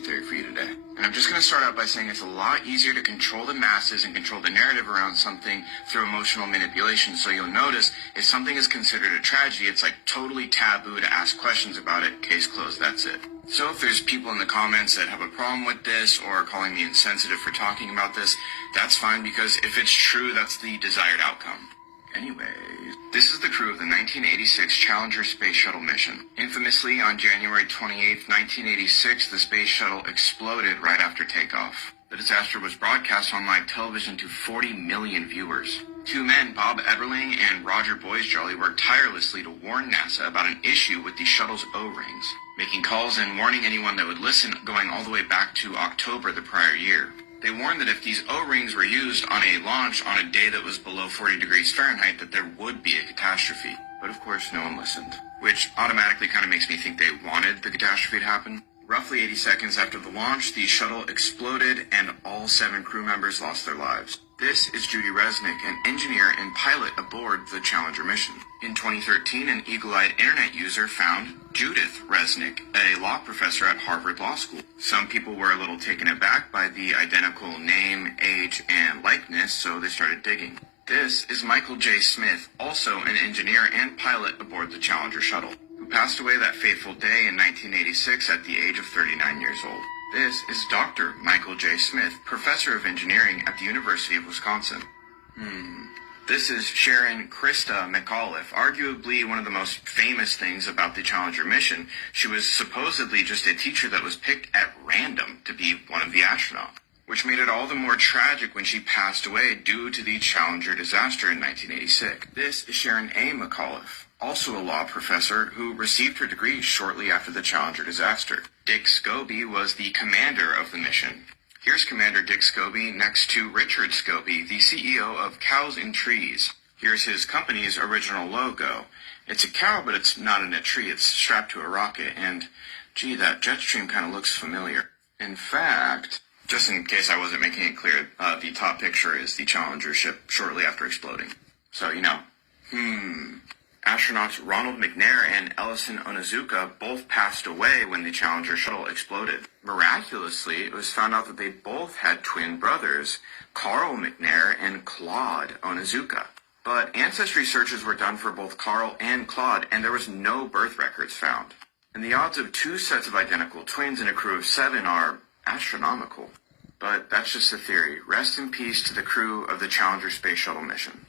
theory for you today. And I'm just going to start out by saying it's a lot easier to control the masses and control the narrative around something through emotional manipulation. So you'll notice if something is considered a tragedy, it's like totally taboo to ask questions about it. Case closed, that's it. So if there's people in the comments that have a problem with this or calling me insensitive for talking about this, that's fine, because if it's true, that's the desired outcome. Anyway, this is the crew of the 1986 Challenger space shuttle mission. Infamously, on January 28, 1986, the space shuttle exploded right after takeoff. The disaster was broadcast on live television to 40 million viewers. Two men, Bob Eberling and Roger Boisjoli, worked tirelessly to warn NASA about an issue with the shuttle's O-rings, making calls and warning anyone that would listen going all the way back to October the prior year. They warned that if these O-rings were used on a launch on a day that was below 40 degrees Fahrenheit, that there would be a catastrophe. But of course, no one listened, which automatically kind of makes me think they wanted the catastrophe to happen. Roughly 80 seconds after the launch, the shuttle exploded and all 7 crew members lost their lives. This is Judy Resnick, an engineer and pilot aboard the Challenger mission. In 2013, an eagle-eyed internet user found Judith Resnick, a law professor at Harvard Law School. Some people were a little taken aback by the identical name, age, and likeness, so they started digging. This is Michael J. Smith, also an engineer and pilot aboard the Challenger shuttle, who passed away that fateful day in 1986 at the age of 39 years old. This is Dr. Michael J. Smith, professor of engineering at the University of Wisconsin. This is Sharon Krista McAuliffe, arguably one of the most famous things about the Challenger mission. She was supposedly just a teacher that was picked at random to be one of the astronauts, which made it all the more tragic when she passed away due to the Challenger disaster in 1986. This is Sharon A. McAuliffe, also a law professor who received her degree shortly after the Challenger disaster. Dick Scobie was the commander of the mission. Here's Commander Dick Scobie next to Richard Scobie, the CEO of Cows and Trees. Here's his company's original logo. It's a cow, but it's not in a tree. It's strapped to a rocket, and gee, that jet stream kind of looks familiar. In fact, just in case I wasn't making it clear, the top picture is the Challenger ship shortly after exploding. So, you know, Astronauts Ronald McNair and Ellison Onizuka both passed away when the Challenger shuttle exploded. Miraculously, it was found out that they both had twin brothers, Carl McNair and Claude Onizuka. But ancestry searches were done for both Carl and Claude, and there was no birth records found. And the odds of 2 sets of identical twins in a crew of 7 are astronomical. But that's just a theory. Rest in peace to the crew of the Challenger space shuttle mission.